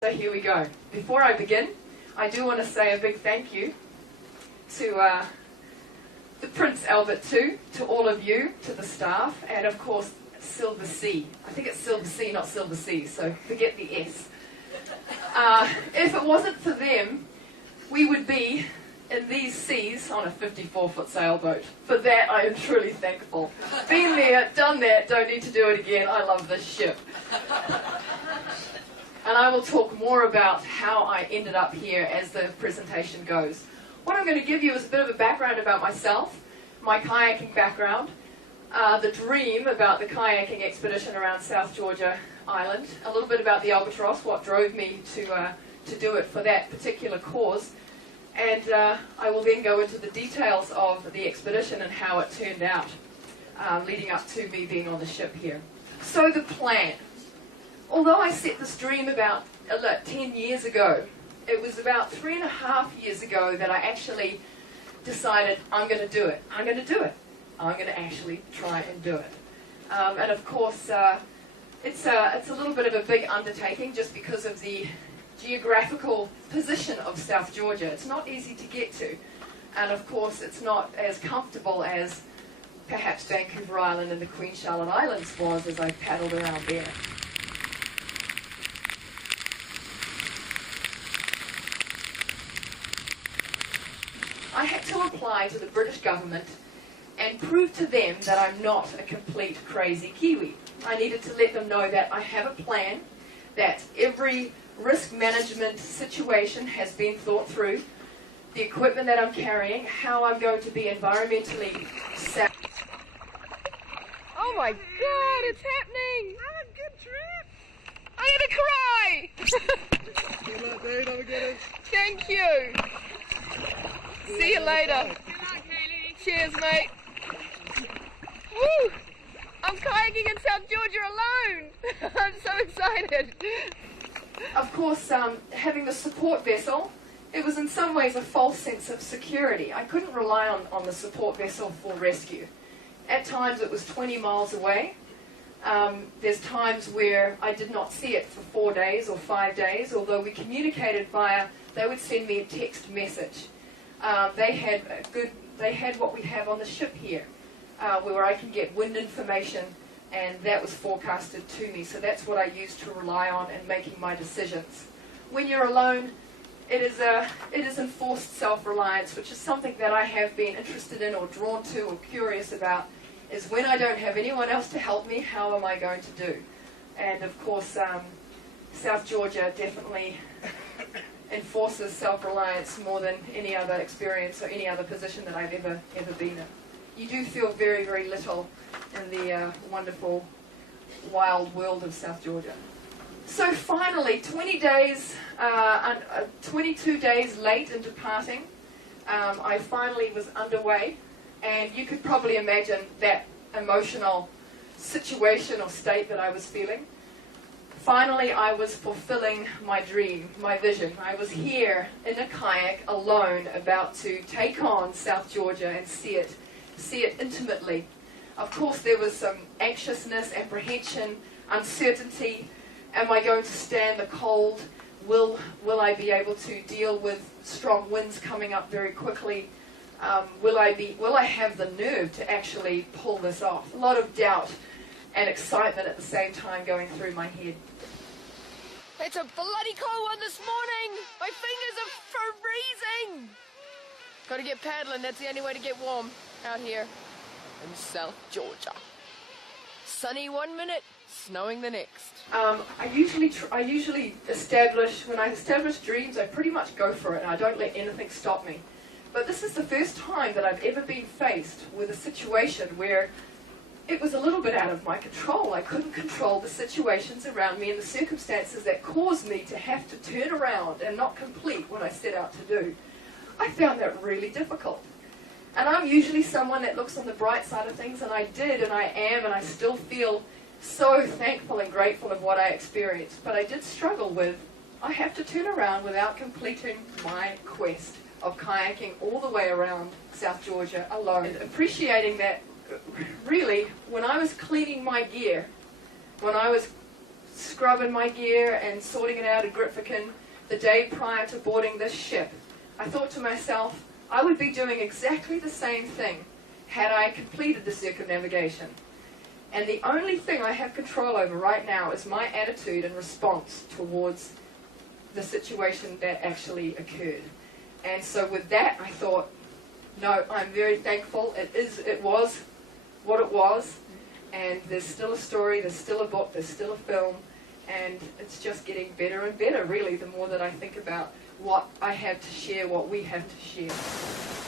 So here we go. Before I begin, I do want to say a big thank you to the Prince Albert II, to all of you, to the staff, and of course Silver Sea. I think it's Silver Sea, not Silver Sea, so forget the S. If it wasn't for them, we would be in these seas on a 54-foot sailboat. For that, I am truly thankful. Been there, done that, don't need to do it again. I love this ship. And I will talk more about how I ended up here as the presentation goes. What I'm going to give you is a bit of a background about myself, my kayaking background, the dream about the kayaking expedition around South Georgia Island, a little bit about the Albatross, what drove me to do it for that particular cause, and I will then go into the details of the expedition and how it turned out, leading up to me being on the ship here. So the plan. Although I set this dream about 10 years ago, it was about 3.5 years ago that I actually decided I'm going to do it. I'm going to do it. I'm going to actually try and do it. And of course, it's a little bit of a big undertaking just because of the geographical position of South Georgia. It's not easy to get to. And of course, it's not as comfortable as perhaps Vancouver Island and the Queen Charlotte Islands was as I paddled around there. I had to apply to the British government and prove to them that I'm not a complete crazy Kiwi. I needed to let them know that I have a plan, that every risk management situation has been thought through, the equipment that I'm carrying, how I'm going to be environmentally sound. Oh my God, it's happening! Have a good trip! I'm gonna cry! Good luck, dude. Have a good one. Thank you! See you later. Good luck, Hayley. Cheers, mate. Woo! I'm kayaking in South Georgia alone! I'm so excited! Of course, having the support vessel, it was in some ways a false sense of security. I couldn't rely on the support vessel for rescue. At times it was 20 miles away. There's times where I did not see it for 4 days or 5 days, although we communicated they would send me a text message. They had what we have on the ship here, where I can get wind information, and that was forecasted to me. So that's what I used to rely on in making my decisions. When you're alone, it is enforced self-reliance, which is something that I have been interested in or drawn to or curious about, is when I don't have anyone else to help me, how am I going to do? And of course, South Georgia definitely enforces self-reliance more than any other experience or any other position that I've ever been in. You do feel very, very little in the wonderful, wild world of South Georgia. So finally, 22 days late in departing, I finally was underway, and you could probably imagine that emotional situation or state that I was feeling. Finally, I was fulfilling my dream, my vision. I was here in a kayak alone, about to take on South Georgia and see it intimately. Of course, there was some anxiousness, apprehension, uncertainty. Am I going to stand the cold? Will I be able to deal with strong winds coming up very quickly? Will I have the nerve to actually pull this off? A lot of doubt and excitement at the same time going through my head. It's a bloody cold one this morning! My fingers are freezing! Gotta get paddling, that's the only way to get warm out here in South Georgia. Sunny 1 minute, snowing the next. I usually establish, when I establish dreams, I pretty much go for it and I don't let anything stop me. But this is the first time that I've ever been faced with a situation where it was a little bit out of my control. I couldn't control the situations around me and the circumstances that caused me to have to turn around and not complete what I set out to do. I found that really difficult. And I'm usually someone that looks on the bright side of things, and I did, and I am, and I still feel so thankful and grateful of what I experienced. But I did struggle with, I have to turn around without completing my quest of kayaking all the way around South Georgia alone. And appreciating that, really, when I was cleaning my gear, when I was scrubbing my gear and sorting it out at Grytviken the day prior to boarding this ship, I thought to myself, I would be doing exactly the same thing had I completed the circumnavigation. And the only thing I have control over right now is my attitude and response towards the situation that actually occurred. And so with that, I thought, no, I'm very thankful. It was what it was. And there's still a story, there's still a book, there's still a film. And it's just getting better and better, really, the more that I think about what I have to share, what we have to share.